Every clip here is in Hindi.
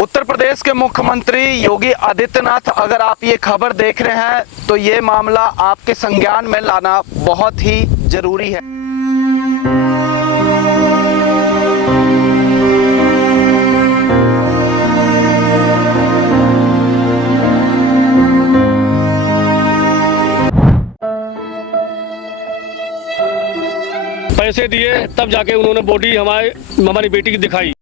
उत्तर प्रदेश के मुख्यमंत्री योगी आदित्यनाथ, अगर आप ये खबर देख रहे हैं तो ये मामला आपके संज्ञान में लाना बहुत ही जरूरी है। पैसे दिए तब जाके उन्होंने बॉडी हमारी बेटी की दिखाई।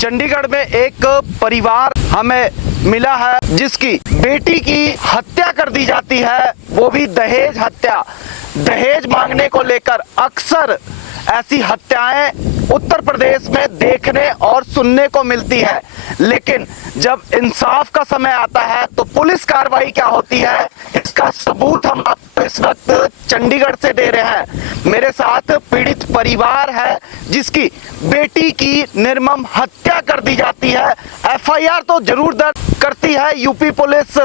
चंडीगढ़ में एक परिवार हमें मिला है जिसकी बेटी की हत्या कर दी जाती है, वो भी दहेज हत्या। दहेज मांगने को लेकर अक्सर ऐसी हत्याएं उत्तर प्रदेश में देखने और सुनने को मिलती है, लेकिन जब इंसाफ का समय आता है तो पुलिस कार्रवाई क्या होती है, इसका सबूत हम आपको इस वक्त चंडीगढ़ से दे रहे हैं। मेरे साथ पीड़ित परिवार है जिसकी बेटी की निर्मम हत्या कर दी जाती है। एफआईआर तो जरूर दर्ज करती है यूपी पुलिस,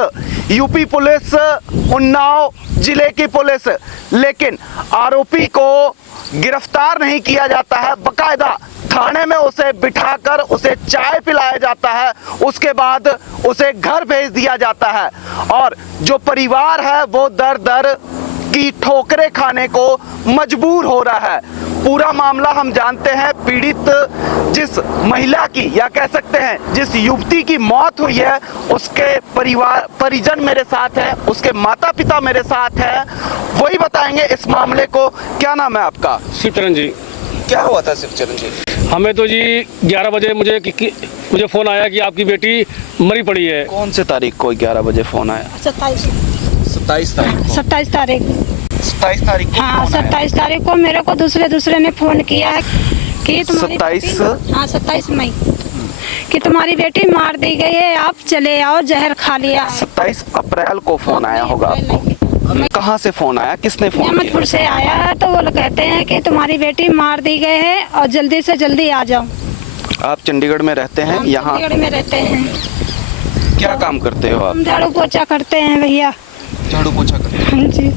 उन्नाव जिले की पुलिस, लेकिन आरोपी को गिरफ्तार नहीं किया जाता है। बकायदा थाने में उसे बिठाकर उसे चाय पिलाया जाता है, उसके बाद उसे घर भेज दिया जाता है और जो परिवार है वो दर दर की ठोकरें खाने को मजबूर हो रहा है। पूरा मामला हम जानते हैं। पीड़ित जिस महिला की या कह सकते हैं जिस युवती की मौत हुई है, उसके परिजन मेरे साथ हैं, उसके माता पिता मेरे साथ हैं, वही बताएंगे इस मामले को। क्या नाम है आपका? शिवचरण जी। क्या हुआ था शिवचरण जी? हमें तो जी 11 बजे मुझे फोन आया कि आपकी बेटी मरी पड़ी है। कौन से तारीख को 11 बजे फोन आया? 27 तारीख को। हाँ, 27 तारीख को मेरे को दूसरे ने फोन किया कि 27 मई कि तुम्हारी बेटी मार दी गई है, आप चले आओ, जहर खा लिया। 27 अप्रैल को फोन आया होगा आपको। कहाँ से फोन आया, किसने फोन किया? अहमदपुर से आया है, तो वो कहते हैं कि तुम्हारी बेटी मार दी गई है और जल्दी से जल्दी आ जाओ। आप चंडीगढ़ में रहते हैं? यहाँ चंडीगढ़ में रहते हैं। क्या काम करते हो आप? हम झाड़ू पोछा करते हैं भैया। झाड़ू पोछा करते हैं। हाँ जी।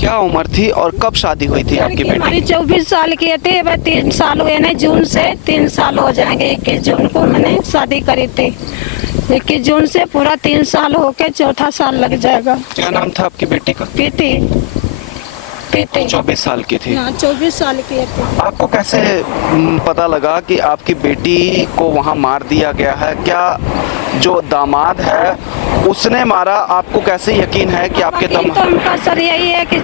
क्या उम्र थी और कब शादी हुई थी आपकी बेटी? हमारी 24 साल की थी, अब 3 साल हुए ना, जून से 3 साल हो जाएंगे। 21 जून को मैंने शादी करी थी, 21 जून से पूरा 3 साल होके चौथा साल लग जाएगा। क्या नाम था आपकी बेटी का? पीती 24 साल की थी। 24 साल की थी। आपको कैसे पता लगा कि आपकी बेटी को वहाँ मार दिया गया है? क्या जो दामाद है उसने मारा? आपको कैसे यकीन है कि आपके तो उनका सर यही है कि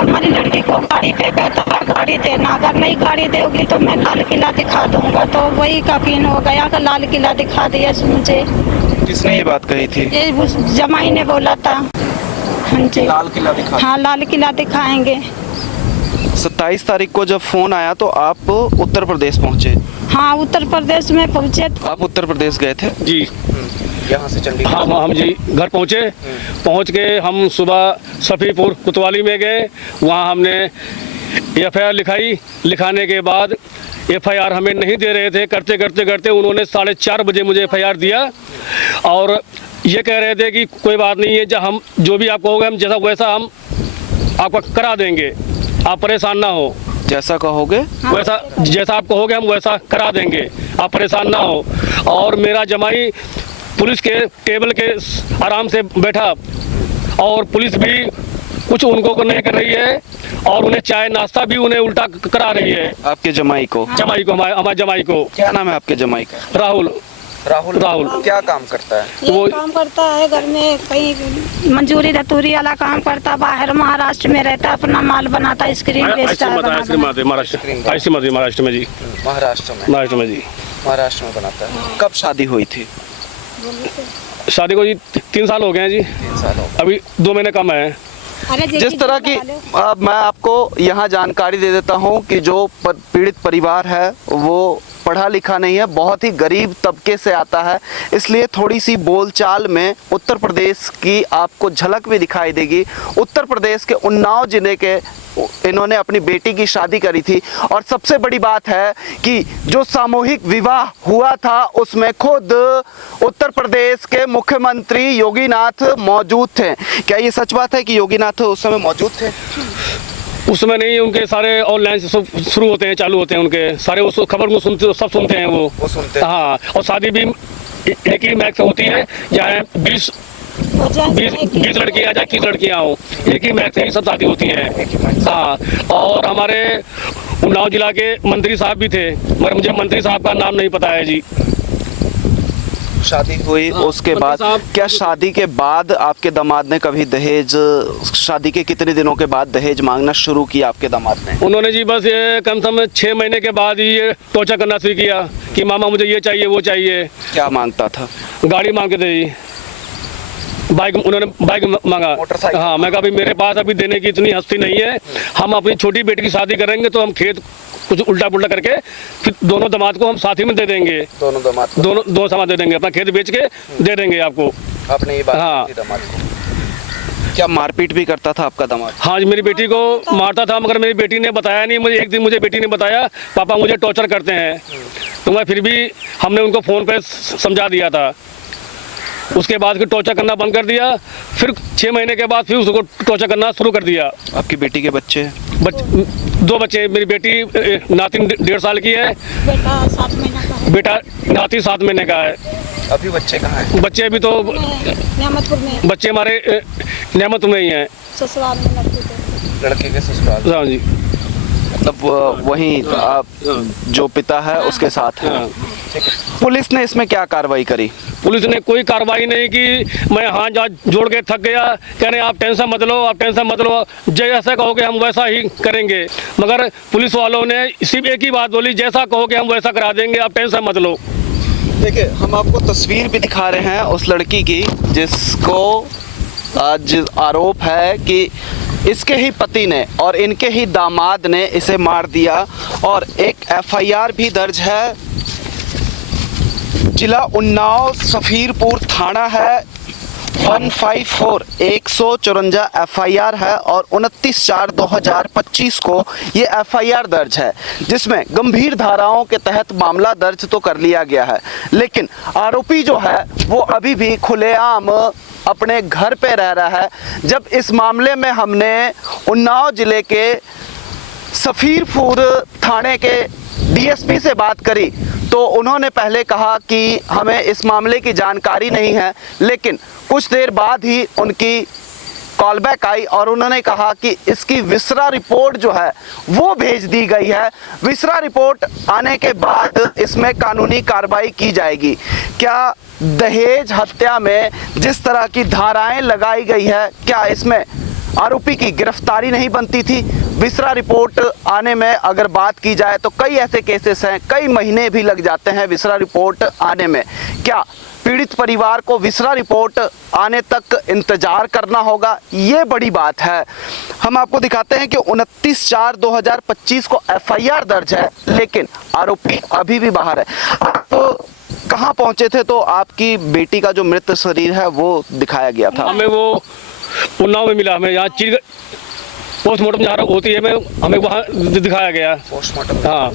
हमारी लड़की को गाड़ी पे गाड़ी देना, अगर नहीं गाड़ी दोगी तो मैं लाल किला दिखा दूंगा। तो वही यकीन हो गया कि लाल किला दिखा दिया मुझे। किसने ये बात कही थी? ये जमाई ने बोला था। हाँ जी, लाल किला दिखा। हाँ, लाल किला दिखाएंगे। 27 तारीख को जब फोन आया तो आप उत्तर प्रदेश पहुँचे? हाँ, उत्तर प्रदेश में पहुँचे। आप उत्तर प्रदेश गए थे? जी, यहाँ से चंडीगढ़? हाँ, हम जी घर पहुँचे। पहुँच के हम सुबह सफीपुर कोतवाली में गए, वहाँ हमने एफआईआर लिखाई। लिखाने के बाद एफआईआर हमें नहीं दे रहे थे, करते उन्होंने 4:30 बजे मुझे एफआईआर दिया और ये कह रहे थे कि कोई बात नहीं है, जब हम जो भी आप कहोगे हम जैसा वैसा हम आपका करा देंगे, आप परेशान ना हो। जैसा कहोगे वैसा, जैसा आप कहोगे हम वैसा करा देंगे, आप परेशान ना हो। और मेरा जमाई पुलिस के टेबल के आराम से बैठा और पुलिस भी कुछ उनको को नहीं कर रही है और उन्हें चाय नाश्ता भी उन्हें उल्टा करा रही है। आपके जमाई को? हमारे जमाई को। क्या नाम है आपके जमाई का? राहुल। क्या काम करता है? ये काम करता है घर में, कहीं मंजूरी धतूरी वाला काम करता, बाहर महाराष्ट्र में रहता, अपना माल बनाता, आइसक्रीम बेचता है। महाराष्ट्र में जी। महाराष्ट्र में जी। महाराष्ट्र में बनाता है। कब शादी हुई थी? शादी को जी 3 साल हो गए हैं जी। 3 साल हो गए। अभी 2 महीने कम है। अरे देखिए, जिस तरह की मैं आपको यहाँ जानकारी दे देता हूँ कि जो पीड़ित परिवार है वो पढ़ा लिखा नहीं है, बहुत ही गरीब तबके से आता है, इसलिए थोड़ी सी बोलचाल में उत्तर प्रदेश की आपको झलक भी दिखाई देगी। उत्तर प्रदेश के उन्नाव जिले के इन्होंने अपनी बेटी की शादी करी थी और सबसे बड़ी बात है कि जो सामूहिक विवाह हुआ था उसमें खुद उत्तर प्रदेश के मुख्यमंत्री योगीनाथ मौजूद थे। क्या ये सच बात है कि योगीनाथ उस समय मौजूद थे? उस समय नहीं, उनके सारे ऑनलाइन से सब शुरू होते हैं, चालू होते हैं उनके सारे, उस खबर को सुनते, सब सुनते हैं वो सुनते हैं। हाँ, और शादी भी एक ही मैच होती है, चाहे 20 लड़कियाँ, चाहे 30 लड़कियाँ हो, एक ही मैच से ही सब शादी होती है। हाँ, और हमारे उन्नाव जिला के मंत्री साहब भी थे, मगर मुझे मंत्री साहब का नाम नहीं पता है जी। शादी हुई उसके बाद, क्या शादी के बाद आपके दामाद ने कभी दहेज, शादी के कितने दिनों के बाद दहेज मांगना शुरू किया आपके दामाद ने? उन्होंने जी बस ये कम से कम 6 महीने के बाद ही ये टॉर्चर करना शुरू किया कि मामा मुझे ये चाहिए वो चाहिए। क्या मांगता था? गाड़ी मांगे थे जी, बाइक, उन्होंने बाइक मांगा। मोटरसाइकिल? हाँ, मैं कहा अभी मेरे पास अभी देने की इतनी हस्ती नहीं है, हम अपनी छोटी बेटी की शादी करेंगे तो हम खेत कुछ उल्टा पुल्टा करके फिर दोनों दामाद को हम साथ ही में दे देंगे, दोनों दामाद को? दोनों समाज दे देंगे, अपना खेत बेच के दे देंगे आपको। आपने ये बात हाँ। की दामाद को? क्या मारपीट भी करता था आपका दामाद? हाँ जी, मेरी बेटी को मारता था, मगर मेरी बेटी ने बताया नहीं मुझे। एक दिन मुझे बेटी ने बताया पापा मुझे टॉर्चर करते हैं, तो मैं फिर भी हमने उनको फ़ोन पे समझा दिया था। उसके बाद फिर टॉर्चर करना बंद कर दिया, फिर 6 महीने के बाद फिर उसको टॉर्चर करना शुरू कर दिया। आपकी बेटी के बच्चे? 2 बच्चे, मेरी बेटी नातिन 1.5 साल की है, बेटा 7 महीना का है। बेटा नाती 7 महीने का है। अभी बच्चे कहाँ हैं? बच्चे अभी तो नियामतपुर में, बच्चे हमारे नियामत में ही हैं। ससुराल में लगते थे। लड़के के ससुराल? हाँ जी, मतलब वहीं आप जो पिता है उसके साथ हैं। हाँ। पुलिस ने इसमें क्या कार्रवाई करी? पुलिस ने कोई कार्रवाई नहीं की। मैं हाथ जोड़ के थक गया, कह रहे आप टेंशन मत लो, आप टेंशन मत लो, जैसा कहोगे हम वैसा ही करेंगे। मगर पुलिस वालों ने सिर्फ एक ही बात बोली, जैसा कहोगे हम वैसा करा देंगे, आप टेंशन मत लो। देखिए, हम आपको तस्वीर भी दिखा रहे हैं उस लड़की की जिसको आज आरोप है कि इसके ही पति ने और इनके ही दामाद ने इसे मार दिया, और एक एफआईआर भी दर्ज है। जिला उन्नाव सफीरपुर थाना है, 154 154 एफआईआर है और 29/4/2025 को ये एफआईआर दर्ज है, जिसमें गंभीर धाराओं के तहत मामला दर्ज तो कर लिया गया है, लेकिन आरोपी जो है वो अभी भी खुलेआम अपने घर पे रह रहा है। जब इस मामले में हमने उन्नाव जिले के सफीरपुर थाने के डीएसपी से बात करी तो उन्होंने पहले कहा कि हमें इस मामले की जानकारी नहीं है, लेकिन कुछ देर बाद ही उनकी कॉल बैक आई और उन्होंने कहा कि इसकी विसरा रिपोर्ट जो है वो भेज दी गई है। विसरा रिपोर्ट आने के बाद इसमें कानूनी कार्रवाई की जाएगी। क्या दहेज हत्या में जिस तरह की धाराएं लगाई गई है, क्या इसमें आरोपी की गिरफ्तारी नहीं बनती थी? विसरा रिपोर्ट आने में अगर बात की जाए तो कई ऐसे केसेस हैं, कई महीने भी लग जाते हैं विसरा रिपोर्ट आने में। क्या पीड़ित परिवार को विसरा रिपोर्ट आने तक इंतजार करना होगा? ये बड़ी बात है। हम आपको दिखाते हैं कि 29/4/2025 को एफआईआर दर्ज है, लेकिन आरोपी अभी भी बाहर है। आप कहाँ पहुंचे थे तो आपकी बेटी का जो मृत शरीर है वो दिखाया गया था? हमें वो उन्नाव में मिला, हमें यहाँ पोस्टमार्टम जहाँ होती है हमें वहाँ दिखाया गया। पोस्टमार्टम? हाँ,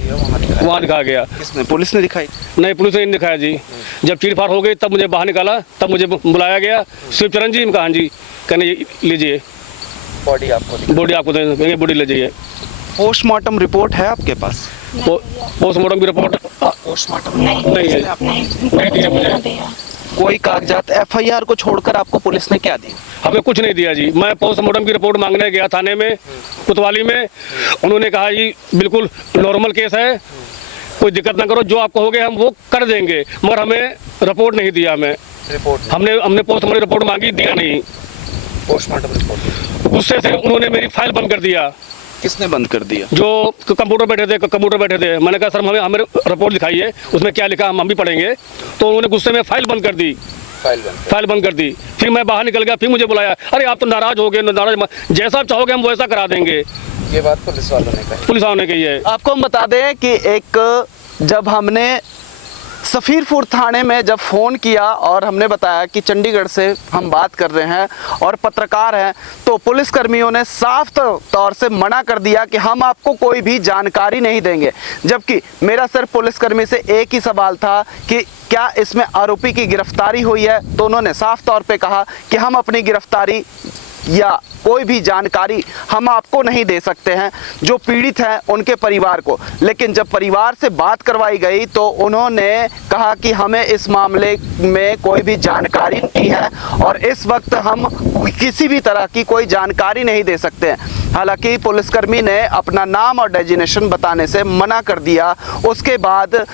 वहाँ दिखाया गया। किसने? पुलिस ने दिखाई? नहीं, पुलिस ने नहीं दिखाया जी। जब चीर-फाड़ हो गई तब मुझे बाहर निकाला, तब मुझे बुलाया गया। शिवचरण जी कहा जी, कहने लीजिए बॉडी आपको देंगे, बॉडी ले जाइए। पोस्टमार्टम रिपोर्ट है आपके पास? पोस्टमार्टम की रिपोर्ट पोस्टमार्टम नहीं है। कोई कागजात? एफआईआर को छोड़कर आपको पुलिस ने क्या दिया? हमें कुछ नहीं दिया जी। मैं पोस्टमार्टम की रिपोर्ट मांगने गया थाने में कोतवाली में, उन्होंने कहा जी बिल्कुल नॉर्मल केस है, कोई दिक्कत ना करो, जो आप कहोगे हम वो कर देंगे, मगर हमें रिपोर्ट नहीं दिया। हमें रिपोर्ट हमने पोस्टमार्टम रिपोर्ट मांगी, दिया नहीं। पोस्टमार्टम रिपोर्ट गुस्से से उन्होंने मेरी फाइल बंद कर दिया। किसने बंद कर दिया? जो कंप्यूटर बैठे थे। मैंने कहा सर हमें रिपोर्ट दिखाइए, उसमें क्या लिखा हम भी पढ़ेंगे। तो उन्होंने गुस्से में फाइल बंद कर दी। फाइल बंद कर दी। फिर मैं बाहर निकल गया, फिर मुझे बुलाया, अरे आप तो नाराज हो गए, नाराज जैसा आप चाहोगे हम वैसा करा देंगे। ये बात पुलिस वालों ने कही। पुलिस वालों ने कही है। आपको हम बता दें कि एक जब हमने सफीरपुर थाने में जब फ़ोन किया और हमने बताया कि चंडीगढ़ से हम बात कर रहे हैं और पत्रकार हैं, तो पुलिस कर्मियों ने साफ तौर से मना कर दिया कि हम आपको कोई भी जानकारी नहीं देंगे। जबकि मेरा सिर्फ पुलिसकर्मी से एक ही सवाल था कि क्या इसमें आरोपी की गिरफ्तारी हुई है, तो उन्होंने साफ तौर पे कहा कि हम अपनी गिरफ्तारी या कोई भी जानकारी हम आपको नहीं दे सकते हैं, जो पीड़ित हैं उनके परिवार को। लेकिन जब परिवार से बात करवाई गई तो उन्होंने कहा कि हमें इस मामले में कोई भी जानकारी नहीं है और इस वक्त हम किसी भी तरह की कोई जानकारी नहीं दे सकते हैं। हालांकि पुलिसकर्मी ने अपना नाम और डेजिग्नेशन बताने से मना कर दिया। उसके बाद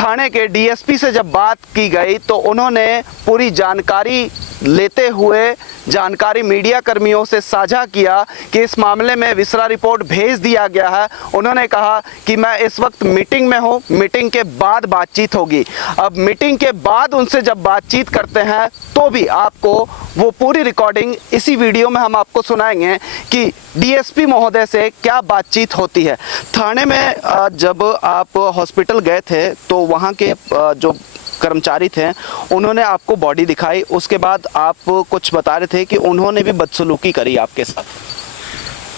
थाने के डीएसपी से जब बात की गई तो उन्होंने पूरी जानकारी लेते हुए जानकारी मीडिया कर्मियों से साझा किया कि इस मामले में विसरा रिपोर्ट भेज दिया गया है। उन्होंने कहा कि मैं इस वक्त मीटिंग में हूं, मीटिंग के बाद बातचीत होगी। अब मीटिंग के बाद उनसे जब बातचीत करते हैं तो भी आपको वो पूरी रिकॉर्डिंग इसी वीडियो में हम आपको सुनाएंगे कि डीएसपी महोदय से क्या बातचीत होती है। थाने में जब आप हॉस्पिटल गए थे तो वहाँ के जो कर्मचारी थे उन्होंने आपको बॉडी दिखाई, उसके बाद आप कुछ बता रहे थे कि उन्होंने भी बदसलूकी करी आपके साथ।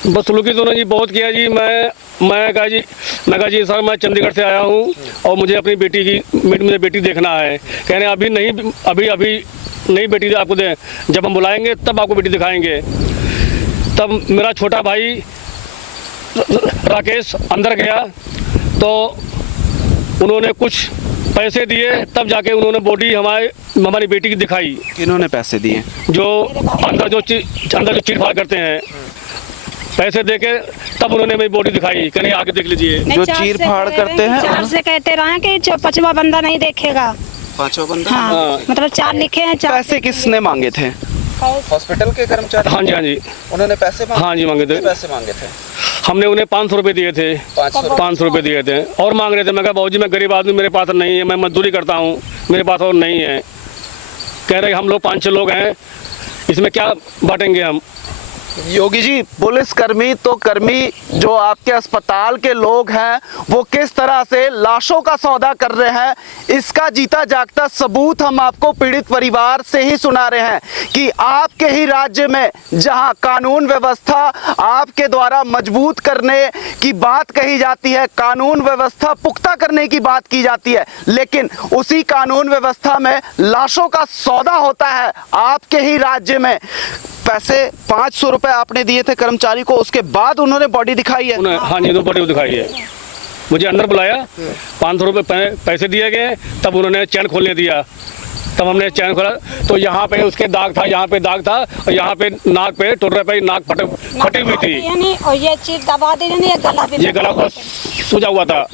बदसलूकी तो उन्होंने जी बहुत किया जी। मैं कहा जी सर मैं चंडीगढ़ से आया हूँ और मुझे अपनी बेटी की मुझे बेटी देखना है। कहने अभी नहीं बेटी आपको दे, जब हम बुलाएंगे तब आपको बेटी दिखाएंगे। तब मेरा छोटा भाई राकेश अंदर गया तो उन्होंने कुछ पैसे दिए, तब जाके उन्होंने बॉडी हमारी बेटी की दिखाई। किन्होंने पैसे दिए? जो अंदर जो चीर फाड़ करते हैं, पैसे देके तब उन्होंने मेरी बॉडी दिखाई। कहने आगे देख लीजिए। जो चीर फाड़ करते हैं चार से कहते रहे कि पांचवा बंदा नहीं देखेगा। पांचवा बंदा? हाँ, मतलब 4 लिखे हैं। 4 पैसे किसने मांगे थे? हॉस्पिटल के कर्मचारी? हाँ जी उन्होंने पैसे मांगे? हाँ जी मांगे थे। पैसे मांगे थे? हमने उन्हें 500 रुपये दिए थे। 500 रुपये दिए थे और मांग रहे थे। मैं कहा बाबूजी मैं गरीब आदमी, मेरे पास नहीं है, मैं मजदूरी करता हूँ, मेरे पास और नहीं है। कह रहे हम लोग 5-6 लोग हैं, इसमें क्या बांटेंगे हम। योगी जी, पुलिसकर्मी तो कर्मी जो आपके अस्पताल के लोग हैं वो किस तरह से लाशों का सौदा कर रहे हैं, इसका जीता जागता सबूत हम आपको पीड़ित परिवार से ही सुना रहे हैं कि आपके ही राज्य में जहां कानून व्यवस्था आपके द्वारा मजबूत करने की बात कही जाती है, कानून व्यवस्था पुख्ता करने की बात की जाती है, लेकिन उसी कानून व्यवस्था में लाशों का सौदा होता है आपके ही राज्य में। पैसे 500 रुपए आपने दिए थे कर्मचारी को, उसके बाद उन्होंने बॉडी दिखाई है? हाँ जी, बॉडी दिखाई है। मुझे अंदर बुलाया, 500 रुपये पैसे दिए गए, तब उन्होंने चैन खोलने दिया। तब हमने चैन खोला तो यहाँ पे उसके दाग था, यहाँ पे दाग था और यहाँ पे नाक पे टोटरे पे नाक फटी हुई थी। और ये चीज दबा दी, ये गला को सूजा हुआ था।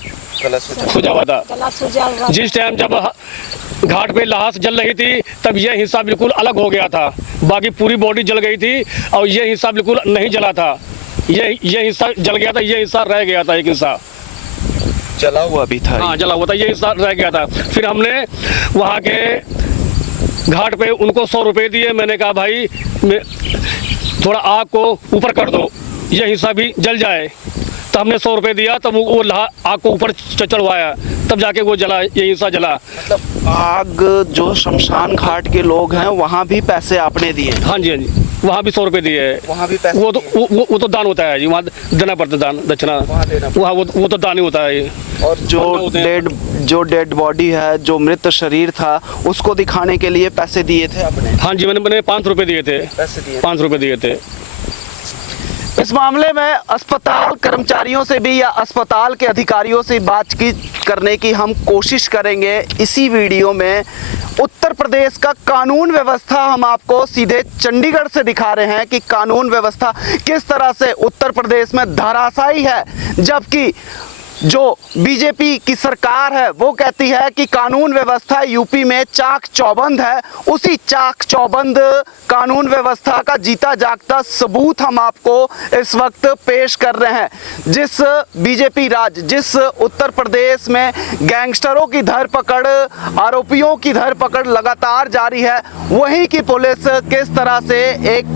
जिस टाइम जब घाट पे लाश जल रही थी तब यह हिस्सा बिल्कुल अलग हो गया था, बाकी पूरी बॉडी जल गई थी और यह हिस्सा बिल्कुल नहीं जला था। यह हिस्सा जल गया था, यह हिस्सा रह गया था, एक हिस्सा जला हुआ भी था। हाँ जला हुआ था, यह हिस्सा रह गया था। फिर हमने वहाँ के घाट पे उनको 100 रुपये दिए। मैंने कहा भाई थोड़ा आग को ऊपर कर दो, यह हिस्सा भी जल जाए। तो हमने 100 रुपये दिया, तब वो आग को ऊपर चढ़वाया, तब जाके वो जला, ये हिस्सा जला। मतलब आग जो शमशान घाट के लोग हैं वहाँ भी पैसे आपने दिए? हाँ जी, वहाँ भी 100 रुपये दिए। वहाँ भी पैसे? वो तो दान होता है जी, वहाँ देना पड़ता है दान, दक्षिणा वहाँ वो तो दान ही होता है। और जो डेड बॉडी है, जो मृत शरीर था, उसको दिखाने के लिए पैसे दिए थे आपने? हाँ जी, मैंने 500 रुपये दिए थे। 500 रुपये दिए थे। इस मामले में अस्पताल कर्मचारियों से भी या अस्पताल के अधिकारियों से बातचीत करने की हम कोशिश करेंगे इसी वीडियो में। उत्तर प्रदेश का कानून व्यवस्था हम आपको सीधे चंडीगढ़ से दिखा रहे हैं कि कानून व्यवस्था किस तरह से उत्तर प्रदेश में धराशायी है, जबकि जो बीजेपी की सरकार है वो कहती है कि कानून व्यवस्था यूपी में चाक चौबंद है, उसी चाक चौबंद कानून व्यवस्था का जीता जागता सबूत हम आपको इस वक्त पेश कर रहे हैं। जिस बीजेपी राज, जिस उत्तर प्रदेश में गैंगस्टरों की धरपकड़, आरोपियों की धरपकड़ लगातार जारी है, वहीं की पुलिस किस तरह से एक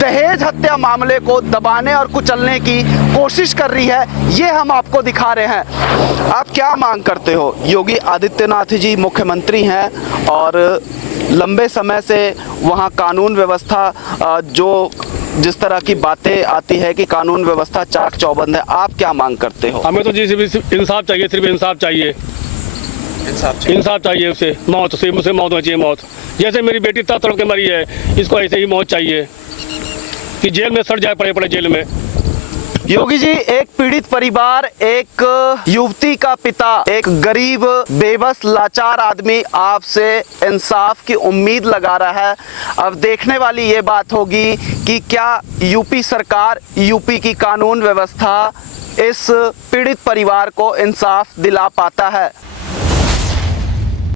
दहेज हत्या मामले को दबाने और कुचलने की कोशिश कर रही है, ये हम आपको दिखा रहे हैं। आप क्या मांग करते हो? योगी आदित्यनाथ जी मुख्यमंत्री हैं और लंबे समय से वहाँ कानून व्यवस्था जिस तरह की बातें आती है कि कानून व्यवस्था चाक चौबंद है, आप क्या मांग करते हो? हमें तो जी सिर्फ इंसाफ चाहिए, सिर्फ इंसाफ चाहिए, इंसाफ चाहिए। उसे मौत, उसे मौत होनी चाहिए, मौत। जैसे मेरी बेटी तड़प के मरी है, इसको ऐसे ही मौत चाहिए कि जेल में सड़ जाए, पड़े जेल में। योगी जी, एक पीड़ित परिवार, एक युवती का पिता, एक गरीब बेबस लाचार आदमी आपसे इंसाफ की उम्मीद लगा रहा है। अब देखने वाली ये बात होगी कि क्या यूपी सरकार, यूपी की कानून व्यवस्था इस पीड़ित परिवार को इंसाफ दिला पाता है।